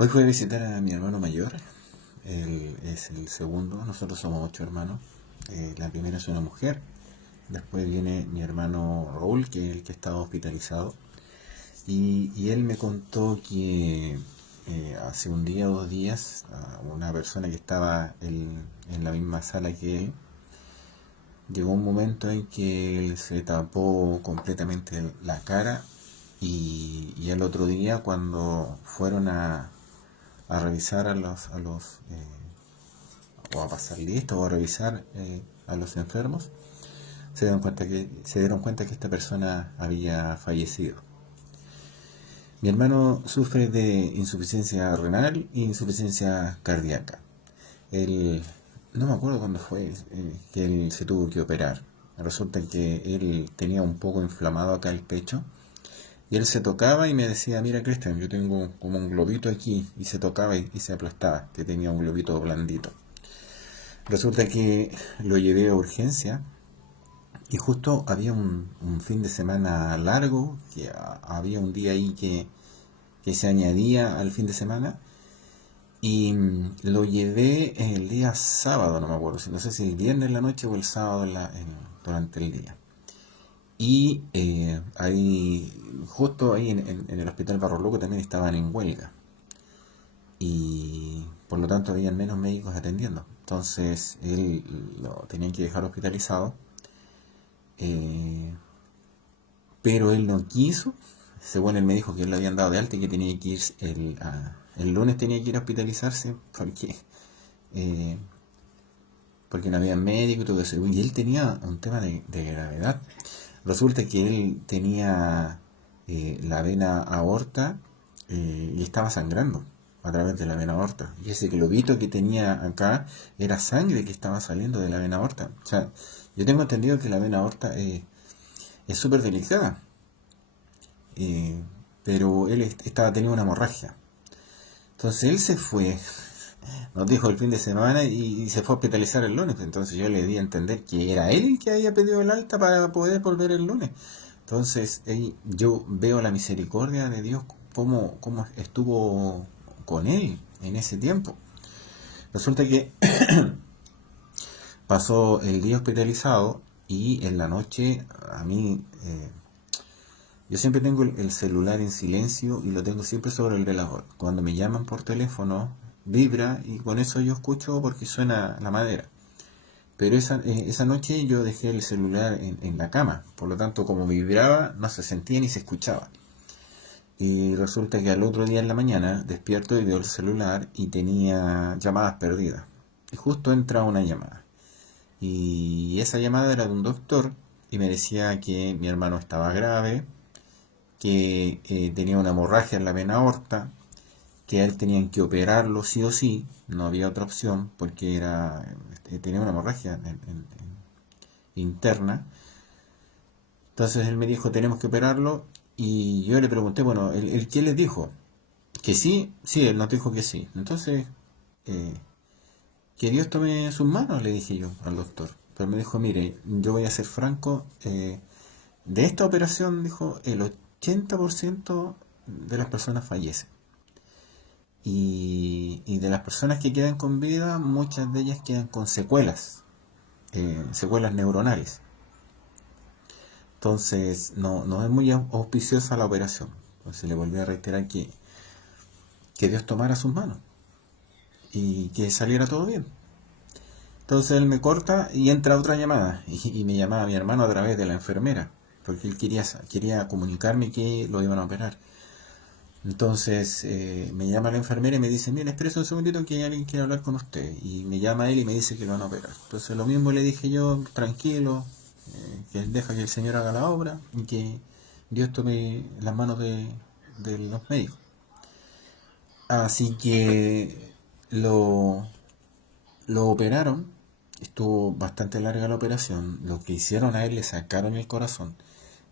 Hoy fui a visitar a mi hermano mayor, él es el segundo, nosotros somos 8 hermanos. La primera es una mujer, después viene mi hermano Raúl, que es el que estaba hospitalizado, y él me contó que hace un día o 2 días, una persona que estaba en la misma sala que él, llegó un momento en que él se tapó completamente la cara y el otro día cuando fueron a revisar o a pasar listo o a revisar a los enfermos, se dieron cuenta que esta persona había fallecido. Mi hermano sufre de insuficiencia renal e insuficiencia cardíaca. Él, no me acuerdo cuándo fue que él se tuvo que operar. Resulta que él tenía un poco inflamado acá el pecho y él se tocaba y me decía, mira Cristian, yo tengo como un globito aquí, y se tocaba y se aplastaba, que tenía un globito blandito. Resulta que lo llevé a urgencia y justo había un fin de semana largo, que había un día ahí que se añadía al fin de semana, y lo llevé el día sábado, no me acuerdo, no sé si el viernes en la noche o el sábado durante el día. Y ahí, justo ahí en el hospital Barro Luco también estaban en huelga. Y por lo tanto habían menos médicos atendiendo. Entonces él lo tenían que dejar hospitalizado, eh, pero él no quiso. Según él me dijo que él le habían dado de alta y que tenía que ir el lunes tenía que ir a hospitalizarse eh, porque no había médico y todo eso. Y él tenía un tema de gravedad. Resulta que él tenía la vena aorta y estaba sangrando a través de la vena aorta. Y ese globito que tenía acá era sangre que estaba saliendo de la vena aorta. O sea, yo tengo entendido que la vena aorta es súper delicada, eh, pero él estaba teniendo una hemorragia. Entonces él se fue, nos dijo el fin de semana y se fue a hospitalizar el lunes. Entonces yo le di a entender que era él el que había pedido el alta para poder volver el lunes. Entonces yo veo la misericordia de Dios, cómo estuvo con él en ese tiempo. Resulta que pasó el día hospitalizado y en la noche a mí, yo siempre tengo el celular en silencio y lo tengo siempre sobre el velador. Cuando me llaman por teléfono, vibra y con eso yo escucho porque suena la madera. Pero esa noche yo dejé el celular en la cama, por lo tanto como vibraba no se sentía ni se escuchaba. Y resulta que al otro día en la mañana despierto y veo el celular y tenía llamadas perdidas. Y justo entra una llamada. Y esa llamada era de un doctor y me decía que mi hermano estaba grave, que tenía una hemorragia en la vena aorta, que a él tenían que operarlo sí o sí, no había otra opción porque tenía una hemorragia interna. Entonces él me dijo, tenemos que operarlo, y yo le pregunté, bueno, ¿el qué les dijo? Que sí, sí, él nos dijo que sí. Entonces, eh, que Dios tome sus manos, le dije yo al doctor. Pero me dijo, mire, yo voy a ser franco, de esta operación, dijo, el 80% de las personas fallecen. Y de las personas que quedan con vida, muchas de ellas quedan con secuelas neuronales. Entonces, no es muy auspiciosa la operación. Entonces le volví a reiterar que Dios tomara sus manos y que saliera todo bien. Entonces él me corta y entra otra llamada. Y me llamaba mi hermano a través de la enfermera, porque él quería comunicarme que lo iban a operar. Entonces me llama la enfermera y me dice, mira, espérese un segundito que alguien quiere hablar con usted. Y me llama él y me dice que lo van a operar. Entonces lo mismo le dije yo, tranquilo, que deja que el Señor haga la obra y que Dios tome las manos de los médicos. Así que lo operaron, estuvo bastante larga la operación. Lo que hicieron a él, le sacaron el corazón,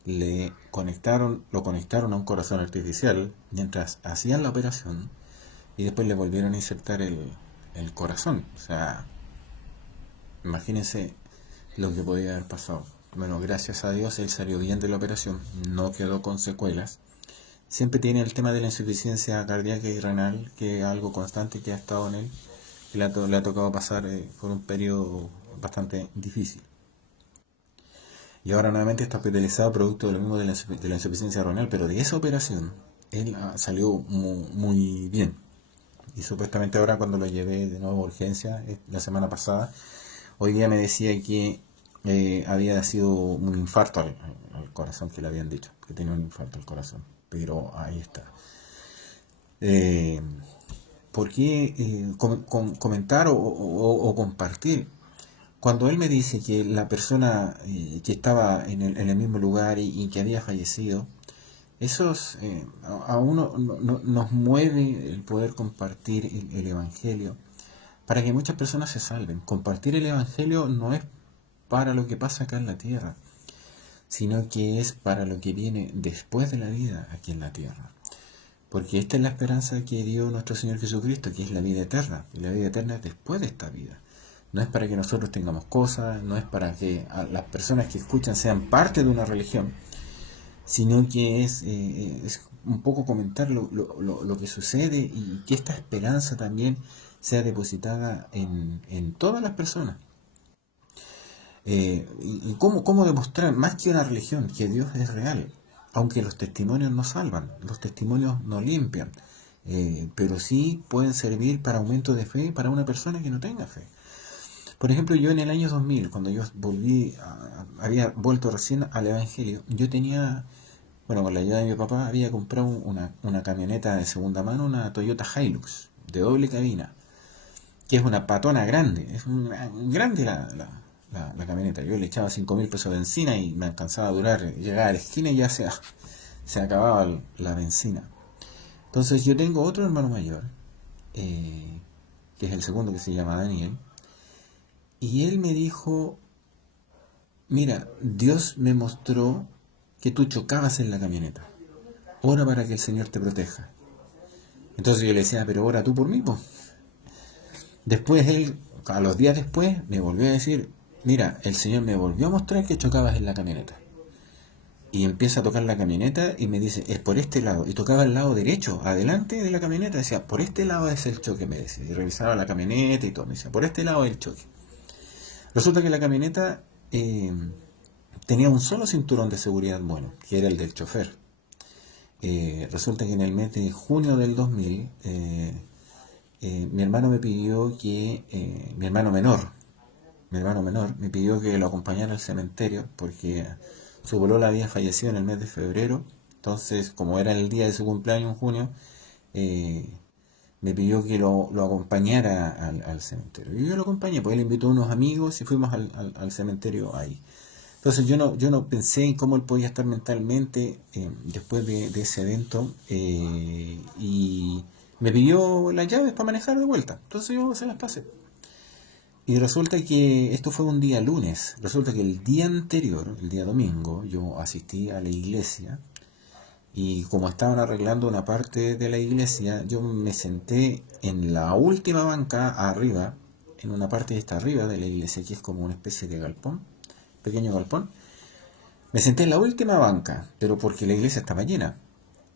lo conectaron a un corazón artificial mientras hacían la operación y después le volvieron a insertar el corazón. O sea, imagínense lo que podía haber pasado. Bueno, gracias a Dios él salió bien de la operación, no quedó con secuelas. siempre tiene el tema de la insuficiencia cardíaca y renal, que es algo constante que ha estado en él, que le ha tocado pasar por un periodo bastante difícil. Y ahora nuevamente está hospitalizado producto de lo mismo de la insuficiencia renal, pero de esa operación él salió muy bien. Y supuestamente ahora cuando lo llevé de nuevo a urgencia, la semana pasada, hoy día me decía que había sido un infarto al corazón, que le habían dicho, que tenía un infarto al corazón. Pero ahí está. Eh, ¿Por qué comentar o compartir? Cuando él me dice que la persona que estaba en el mismo lugar y que había fallecido, eso a uno nos mueve el poder compartir el Evangelio para que muchas personas se salven. Compartir el Evangelio no es para lo que pasa acá en la tierra, sino que es para lo que viene después de la vida aquí en la tierra. Porque esta es la esperanza que dio nuestro Señor Jesucristo, que es la vida eterna. Y la vida eterna es después de esta vida. No es para que nosotros tengamos cosas, no es para que las personas que escuchan sean parte de una religión, sino que es un poco comentar lo que sucede y que esta esperanza también sea depositada en todas las personas. Y cómo demostrar, más que una religión, que Dios es real, aunque los testimonios no salvan, los testimonios no limpian, pero sí pueden servir para aumento de fe para una persona que no tenga fe. Por ejemplo, yo en el año 2000, cuando yo había vuelto recién al Evangelio, yo tenía, bueno, con la ayuda de mi papá, había comprado una camioneta de segunda mano, una Toyota Hilux, de doble cabina, que es una patona grande, grande la camioneta. Yo le echaba 5.000 pesos de benzina y me alcanzaba a durar, llegaba a la esquina y ya se acababa la benzina. Entonces yo tengo otro hermano mayor, que es el segundo, que se llama Daniel, y él me dijo, mira, Dios me mostró que tú chocabas en la camioneta. Ora para que el Señor te proteja. Entonces yo le decía, pero ora tú por mí, po. Después él, a los días después, me volvió a decir, mira, el Señor me volvió a mostrar que chocabas en la camioneta. Y empieza a tocar la camioneta y me dice, es por este lado. Y tocaba el lado derecho, adelante de la camioneta. Decía, por este lado es el choque, me decía. Y revisaba la camioneta y todo. Me decía, por este lado es el choque. Resulta que la camioneta tenía un solo cinturón de seguridad bueno, que era el del chofer. Resulta que en el mes de junio del 2000, mi hermano me pidió que, mi hermano menor me pidió que lo acompañara al cementerio porque su polola había fallecido en el mes de febrero. Entonces, como era el día de su cumpleaños en junio, eh, me pidió que lo acompañara al cementerio. Y yo lo acompañé, pues él invitó a unos amigos y fuimos al cementerio ahí. Entonces yo no pensé en cómo él podía estar mentalmente después de ese evento, y me pidió las llaves para manejar de vuelta. Entonces yo se las pasé. Y resulta que esto fue un día lunes. Resulta que el día anterior, el día domingo, yo asistí a la iglesia y como estaban arreglando una parte de la iglesia, yo me senté en la última banca arriba, en una parte que está arriba de la iglesia, que es como una especie de galpón, pequeño galpón. Me senté en la última banca, pero porque la iglesia estaba llena.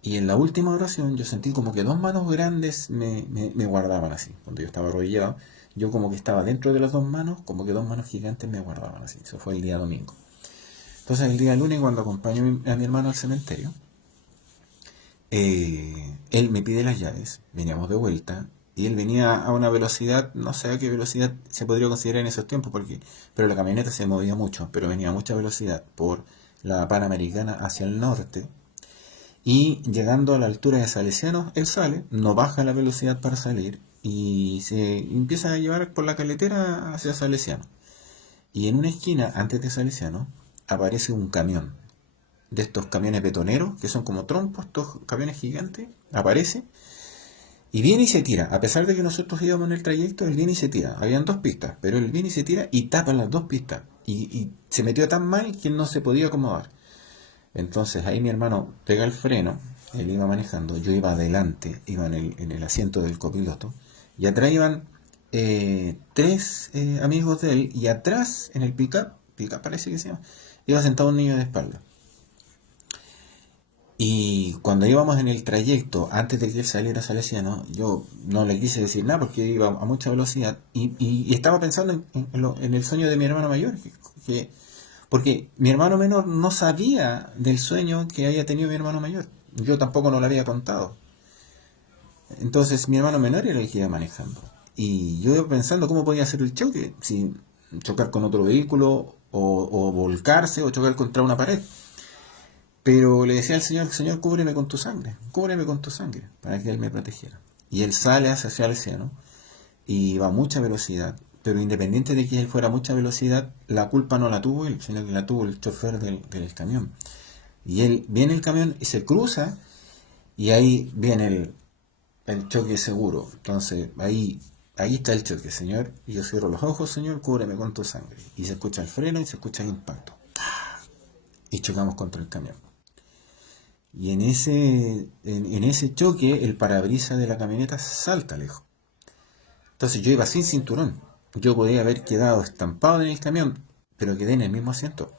Y en la última oración yo sentí como que dos manos grandes me guardaban así. Cuando yo estaba arrodillado, yo como que estaba dentro de las dos manos, como que dos manos gigantes me guardaban así. Eso fue el día domingo. Entonces el día lunes, cuando acompaño a mi hermano al cementerio, él me pide las llaves, veníamos de vuelta, y él venía a una velocidad, no sé a qué velocidad se podría considerar en esos tiempos, pero la camioneta se movía mucho, pero venía a mucha velocidad por la Panamericana hacia el norte, y llegando a la altura de Salesianos, él sale, no baja la velocidad para salir, y se empieza a llevar por la carretera hacia Salesiano. Y en una esquina, antes de Salesiano, aparece un camión, de estos camiones betoneros, que son como trompos, estos camiones gigantes, aparece y viene y se tira. A pesar de que nosotros íbamos en el trayecto, él viene y se tira. Habían dos pistas, pero él viene y se tira y tapa las dos pistas. Y se metió tan mal que no se podía acomodar. Entonces ahí mi hermano pega el freno, él iba manejando, yo iba adelante, iba en el asiento del copiloto, y atrás iban tres amigos de él, y atrás en el pick-up parece que se llama, iba sentado un niño de espalda. Y cuando íbamos en el trayecto, antes de que él saliera salesiano, yo no le quise decir nada porque iba a mucha velocidad y estaba pensando en el sueño de mi hermano mayor, que- porque mi hermano menor no sabía del sueño que había tenido mi hermano mayor. Yo tampoco no lo había contado. Entonces mi hermano menor era el que iba manejando. Y yo iba pensando cómo podía hacer el choque, si chocar con otro vehículo o volcarse o chocar contra una pared. Pero le decía al Señor, Señor, cúbreme con tu sangre, para que Él me protegiera. Y Él sale hacia el cielo y va a mucha velocidad, pero independiente de que Él fuera a mucha velocidad, la culpa no la tuvo Él, sino que la tuvo el chofer del camión. Y Él viene el camión y se cruza y ahí viene el choque seguro. Entonces ahí está el choque, Señor. Y yo cierro los ojos, Señor, cúbreme con tu sangre. Y se escucha el freno y se escucha el impacto. Y chocamos contra el camión. Y en ese choque, el parabrisas de la camioneta salta lejos. Entonces yo iba sin cinturón. Yo podía haber quedado estampado en el camión, pero quedé en el mismo asiento.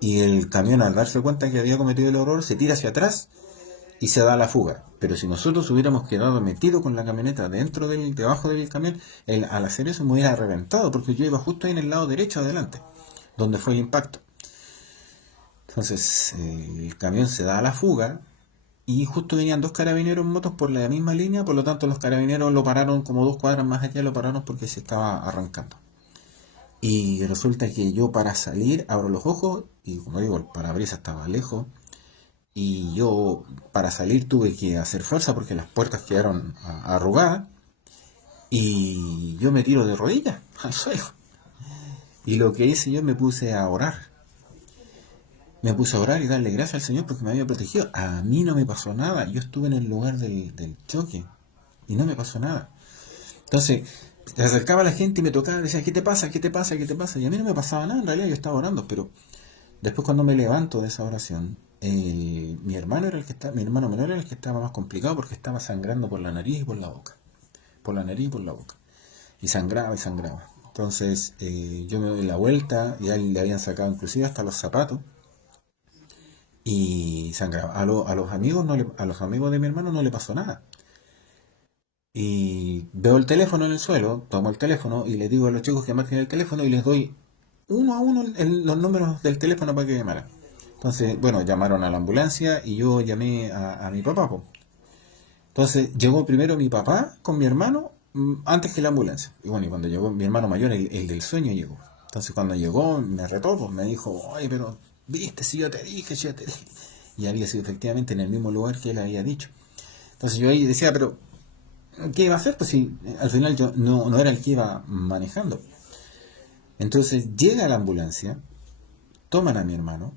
Y el camión, al darse cuenta que había cometido el error, se tira hacia atrás y se da a la fuga. Pero si nosotros hubiéramos quedado metidos con la camioneta debajo del camión, al hacer eso me hubiera reventado, porque yo iba justo ahí en el lado derecho adelante, donde fue el impacto. Entonces el camión se da a la fuga y justo venían dos carabineros en motos por la misma línea, por lo tanto los carabineros lo pararon como 2 cuadras más allá, lo pararon porque se estaba arrancando. Y resulta que yo para salir abro los ojos y como digo, el parabrisas estaba lejos y yo para salir tuve que hacer fuerza porque las puertas quedaron arrugadas y yo me tiro de rodillas al suelo. Y lo que hice yo me puse a orar. Me puse a orar y darle gracias al Señor porque me había protegido. A mí no me pasó nada. Yo estuve en el lugar del choque y no me pasó nada. Entonces, se acercaba la gente y me tocaba y decía, ¿qué te pasa? ¿Qué te pasa? ¿Qué te pasa? Y a mí no me pasaba nada, en realidad yo estaba orando, pero después cuando me levanto de esa oración, mi hermano menor era el que estaba más complicado porque estaba sangrando por la nariz y por la boca. Por la nariz y por la boca. Y sangraba y sangraba. Entonces, yo me doy la vuelta, y a él le habían sacado inclusive hasta los zapatos y sangraba. A los amigos a los amigos de mi hermano no le pasó nada. Y veo el teléfono en el suelo, tomo el teléfono y les digo a los chicos que marquen el teléfono y les doy uno a uno los números del teléfono para que llamaran. Entonces, bueno, llamaron a la ambulancia y yo llamé a mi papá, po. Entonces, llegó primero mi papá con mi hermano antes que la ambulancia. Y bueno, y cuando llegó mi hermano mayor, el del sueño llegó. Entonces, cuando llegó, me retó, pues me dijo, oye, pero, viste, si yo te dije, si yo te dije. Y había sido efectivamente en el mismo lugar que él había dicho. Entonces yo ahí decía, pero ¿qué iba a hacer? Pues si al final yo no era el que iba manejando. Entonces llega la ambulancia, toman a mi hermano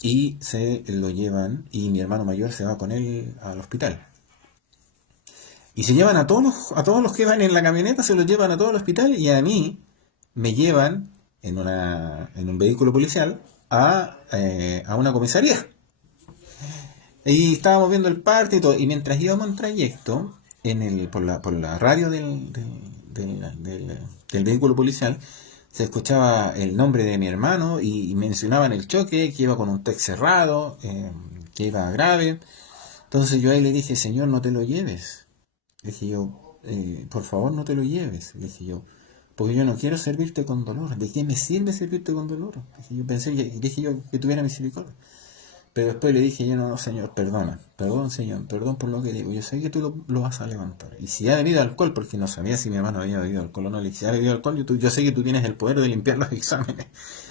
y se lo llevan y mi hermano mayor se va con él al hospital. Y se llevan a todos los que van en la camioneta, se los llevan a todo el hospital y a mí me llevan en un vehículo policial a una comisaría. Y estábamos viendo el parte y todo. Y mientras íbamos en trayecto, por la radio del vehículo policial, se escuchaba el nombre de mi hermano y mencionaban el choque, que iba con un text cerrado, que iba grave. Entonces yo ahí le dije, Señor, no te lo lleves. Le dije yo, por favor, no te lo lleves. Le dije yo, porque yo no quiero servirte con dolor. ¿De qué me sirve servirte con dolor? Dije yo que tuviera misericordia. Pero después le dije, yo no, Señor, perdona, perdón, Señor, perdón por lo que digo. Yo sé que tú lo vas a levantar. Y si ha bebido alcohol, porque no sabía si mi hermano había bebido alcohol o no, le dije, si ha bebido alcohol, yo sé que tú tienes el poder de limpiar los exámenes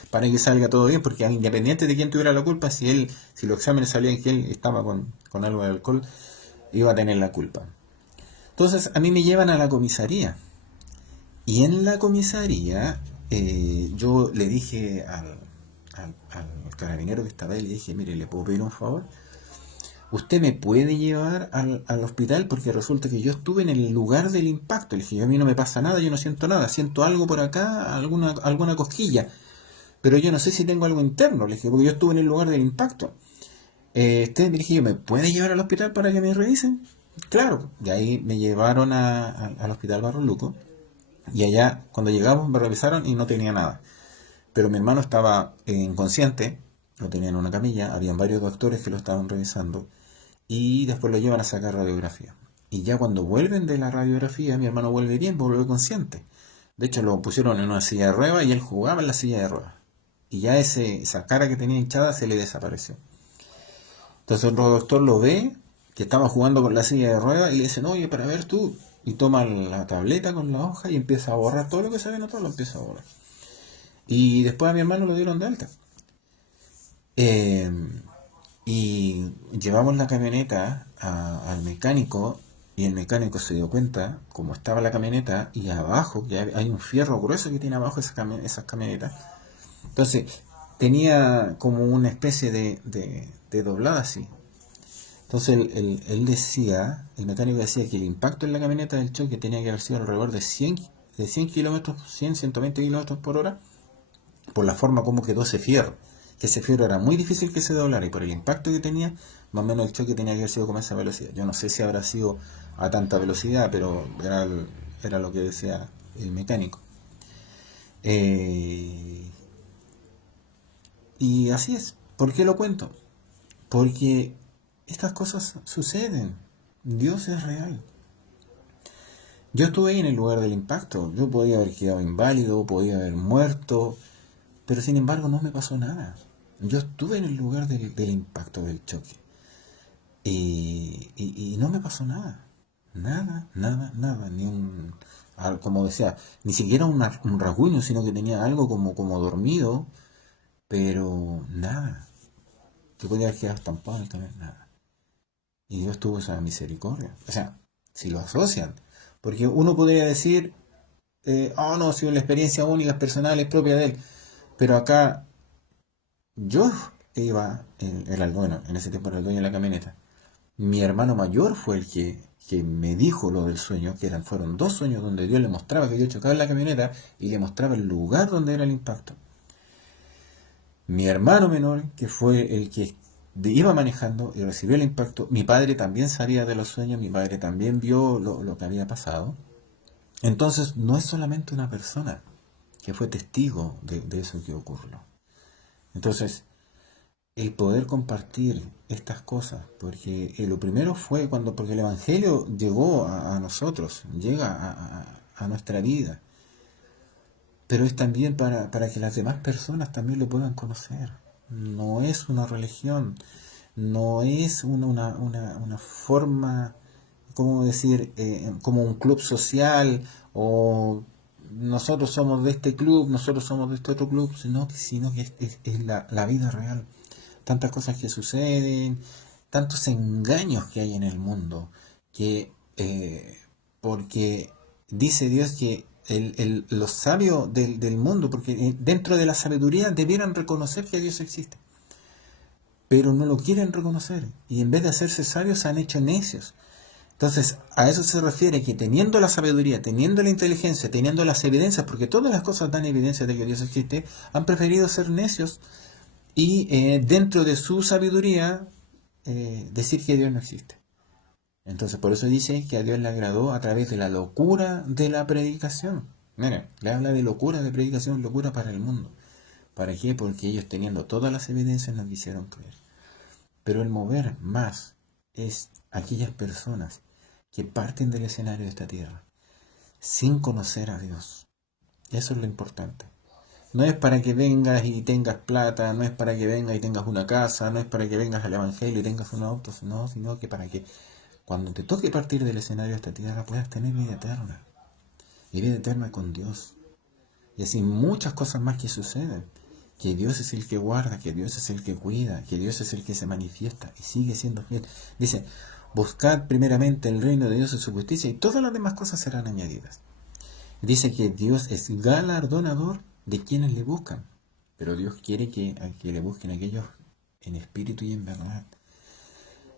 para que salga todo bien, porque independiente de quién tuviera la culpa, si los exámenes salían que él estaba con algo de alcohol, iba a tener la culpa. Entonces a mí me llevan a la comisaría. Y en la comisaría yo le dije al carabinero que estaba ahí, le dije, mire, ¿le puedo pedir un favor? ¿Usted me puede llevar al hospital? Porque resulta que yo estuve en el lugar del impacto. Le dije, a mí no me pasa nada, yo no siento nada. Siento algo por acá, alguna cosquilla. Pero yo no sé si tengo algo interno. Le dije, porque yo estuve en el lugar del impacto. Usted me dije, ¿me puede llevar al hospital para que me revisen? Claro. Y ahí me llevaron al hospital Barros Luco. Y allá, cuando llegamos, me revisaron y no tenía nada. Pero mi hermano estaba inconsciente lo tenían en una camilla, habían varios doctores que lo estaban revisando y después lo llevan a sacar radiografía. Y ya cuando vuelven de la radiografía, mi hermano vuelve bien, vuelve consciente. De hecho, lo pusieron en una silla de ruedas y él jugaba en la silla de ruedas. Y ya esa cara que tenía hinchada se le desapareció. Entonces otro doctor lo ve, que estaba jugando con la silla de ruedas, y le dicen, oye, para ver tú. Y toma la tableta con la hoja y empieza a borrar todo lo que se había notado, lo empieza a borrar. Y después a mi hermano lo dieron de alta. Eh, y llevamos la camioneta al mecánico y el mecánico se dio cuenta cómo estaba la camioneta y abajo, que hay un fierro grueso que tiene abajo esas camionetas. Entonces tenía como una especie de doblada así. Entonces él decía, el mecánico decía que el impacto en la camioneta del choque tenía que haber sido alrededor de 100 kilómetros, 120 kilómetros por hora, por la forma como quedó ese fierro. Que ese fierro era muy difícil que se doblara y por el impacto que tenía, más o menos el choque tenía que haber sido con esa velocidad. Yo no sé si habrá sido a tanta velocidad, pero era lo que decía el mecánico. Eh, y así es. ¿Por qué lo cuento? Porque estas cosas suceden. Dios es real. Yo estuve ahí en el lugar del impacto. Yo podía haber quedado inválido, podía haber muerto, pero sin embargo no me pasó nada. Yo estuve en el lugar del impacto, del choque. Y no me pasó nada. Nada, nada, nada. Como decía, ni siquiera un rasguño, sino que tenía algo como dormido, pero nada. Que podía haber quedado estampado en el camino, nada. Y Dios tuvo esa misericordia. O sea, si lo asocian. Porque uno podría decir, oh no, si la experiencia única, es personal, es propia de él. Pero acá yo era el dueño, en ese tiempo era el dueño de la camioneta. Mi hermano mayor fue el que me dijo lo del sueño, fueron dos sueños donde Dios le mostraba que yo chocaba en la camioneta y le mostraba el lugar donde era el impacto. Mi hermano menor, que fue el que iba manejando y recibió el impacto, mi padre también sabía de los sueños, mi padre también vio lo que había pasado. Entonces no es solamente una persona que fue testigo de eso que ocurrió. Entonces, el poder compartir estas cosas, porque lo primero fue porque el Evangelio llegó a nosotros, llega a nuestra vida, pero es también para que las demás personas también lo puedan conocer. No es una religión, no es una forma, ¿cómo decir?, como un club social, o nosotros somos de este club, nosotros somos de este otro club, sino que es la vida real. Tantas cosas que suceden, tantos engaños que hay en el mundo, que porque dice Dios que los sabios del mundo, porque dentro de la sabiduría debieran reconocer que Dios existe, pero no lo quieren reconocer, y en vez de hacerse sabios se han hecho necios. Entonces, a eso se refiere, que teniendo la sabiduría, teniendo la inteligencia, teniendo las evidencias, porque todas las cosas dan evidencia de que Dios existe, han preferido ser necios y dentro de su sabiduría decir que Dios no existe. Entonces por eso dice que a Dios le agradó a través de la locura de la predicación. Mira, le habla de locura de predicación, locura para el mundo. ¿Para qué? Porque ellos, teniendo todas las evidencias, no quisieron creer. Pero el mover más es aquellas personas que parten del escenario de esta tierra sin conocer a Dios. Eso es lo importante. No es para que vengas y tengas plata, no es para que vengas y tengas una casa, no es para que vengas al Evangelio y tengas un auto, sino que para que cuando te toque partir del escenario de esta tierra puedas tener vida eterna. Y vida eterna con Dios. Y así muchas cosas más que suceden. Que Dios es el que guarda, que Dios es el que cuida, que Dios es el que se manifiesta y sigue siendo fiel. Dice, buscad primeramente el reino de Dios y su justicia y todas las demás cosas serán añadidas. Dice que Dios es galardonador de quienes le buscan, pero Dios quiere que le busquen a aquellos en espíritu y en verdad.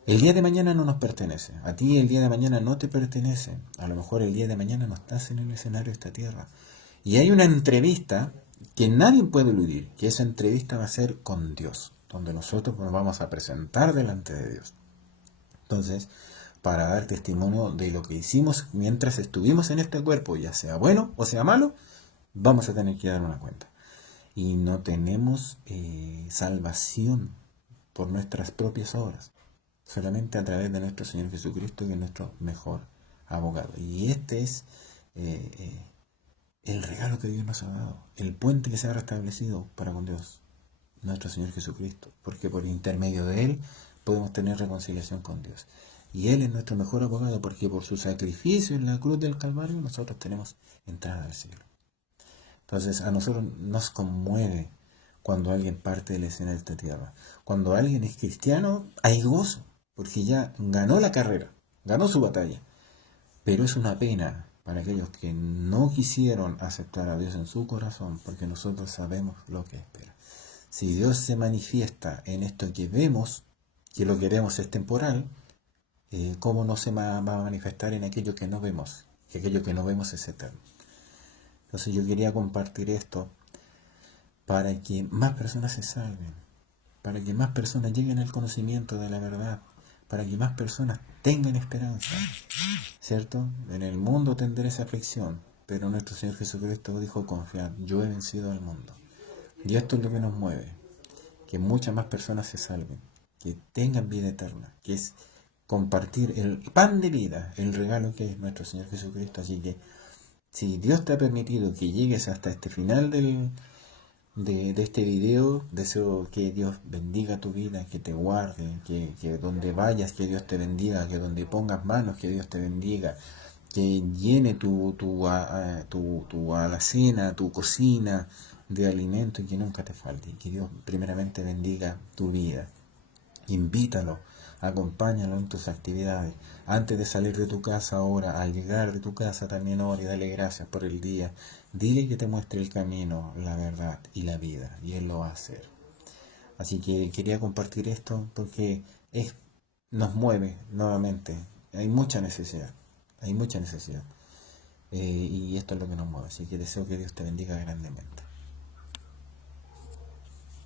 El día de mañana no nos pertenece, a ti el día de mañana no te pertenece, a lo mejor el día de mañana no estás en el escenario de esta tierra. Y hay una entrevista que nadie puede eludir, que esa entrevista va a ser con Dios, donde nosotros nos vamos a presentar delante de Dios. Entonces, para dar testimonio de lo que hicimos mientras estuvimos en este cuerpo, ya sea bueno o sea malo, vamos a tener que dar una cuenta. Y no tenemos salvación por nuestras propias obras, solamente a través de nuestro Señor Jesucristo, que es nuestro mejor abogado. Y este es el regalo que Dios nos ha dado, el puente que se ha restablecido para con Dios, nuestro Señor Jesucristo, porque por intermedio de Él podemos tener reconciliación con Dios. Y Él es nuestro mejor abogado, porque por su sacrificio en la cruz del Calvario nosotros tenemos entrada al cielo. Entonces a nosotros nos conmueve cuando alguien parte de la escena de esta tierra. Cuando alguien es cristiano, hay gozo, porque ya ganó la carrera, ganó su batalla. Pero es una pena para aquellos que no quisieron aceptar a Dios en su corazón, porque nosotros sabemos lo que espera. Si Dios se manifiesta en esto que vemos, que lo que vemos es temporal, ¿cómo no se va a manifestar en aquello que no vemos? Que aquello que no vemos es eterno. Entonces yo quería compartir esto para que más personas se salven, para que más personas lleguen al conocimiento de la verdad, para que más personas tengan esperanza, ¿cierto? En el mundo tendréis aflicción, pero nuestro Señor Jesucristo dijo: confiad, yo he vencido al mundo. Y esto es lo que nos mueve, que muchas más personas se salven, que tengan vida eterna, que es compartir el pan de vida, el regalo que es nuestro Señor Jesucristo. Así que si Dios te ha permitido que llegues hasta este final de este video, deseo que Dios bendiga tu vida, que te guarde, que donde vayas, que Dios te bendiga, que donde pongas manos, que Dios te bendiga, que llene tu alacena, tu cocina de alimento y que nunca te falte. Y que Dios primeramente bendiga tu vida. Invítalo, acompáñalo en tus actividades. Antes de salir de tu casa ahora, al llegar de tu casa también ora y dale gracias por el día. Dile que te muestre el camino, la verdad y la vida, y Él lo va a hacer. Así que quería compartir esto porque nos mueve nuevamente. Hay mucha necesidad, hay mucha necesidad. Y esto es lo que nos mueve. Así que deseo que Dios te bendiga grandemente.